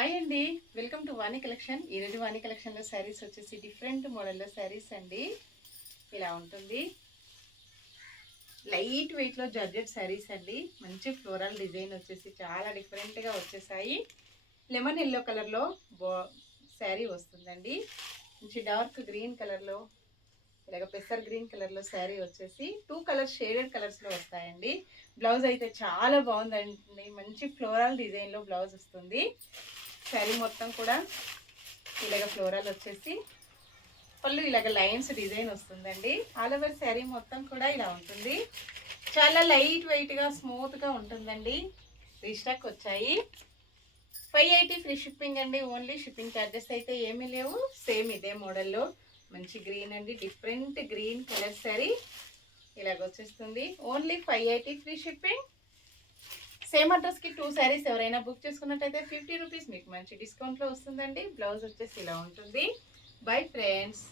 Hi అండి, welcome to Vani collection. ఈరోజు వాణి కలెక్షన్లో శారీస్ వచ్చేసి డిఫరెంట్ మోడల్లో శారీస్ అండి. ఇలా ఉంటుంది. లైట్ వెయిట్లో జార్జెట్ శారీస్ అండి. మంచి ఫ్లోరల్ డిజైన్ వచ్చేసి చాలా డిఫరెంట్గా వచ్చేసాయి. లెమన్ ఎల్లో కలర్లో శారీ వస్తుందండి. మంచి డార్క్ గ్రీన్ కలర్లో, ఇలాగ పెసర్ గ్రీన్ కలర్లో శారీ వచ్చేసి 2 కలర్స్ షేడెడ్ కలర్స్లో వస్తాయండి. బ్లౌజ్ అయితే చాలా బాగుందండి. మంచి ఫ్లోరల్ డిజైన్లో బ్లౌజ్ వస్తుంది. శారీ మొత్తం కూడా ఇలాగ ఫ్లోరల్ వచ్చేసి పళ్ళు ఇలాగ లైన్స్ డిజైన్ వస్తుందండి. ఆల్ ఓవర్ శారీ మొత్తం కూడా ఇలా ఉంటుంది. చాలా లైట్ వెయిట్గా స్మూత్గా ఉంటుందండి. రీస్టాక్ వచ్చాయి. 580 ఫ్రీ షిప్పింగ్ అండి. ఓన్లీ షిప్పింగ్ ఛార్జెస్ అయితే ఏమీ లేవు. సేమ్ ఇదే మోడల్లో మంచి గ్రీన్ అండి, డిఫరెంట్ గ్రీన్ కలర్ శారీ ఇలాగ వచ్చేస్తుంది. Only 580 free shipping. సేమ్ అడ్రస్కి 2 శారీస్ ఎవరైనా బుక్ చేసుకున్నట్టయితే 50 రూపీస్ మీకు మంచి డిస్కౌంట్లో వస్తుందండి. బ్లౌజ్ వచ్చేసి ఇలా ఉంటుంది. Bye friends.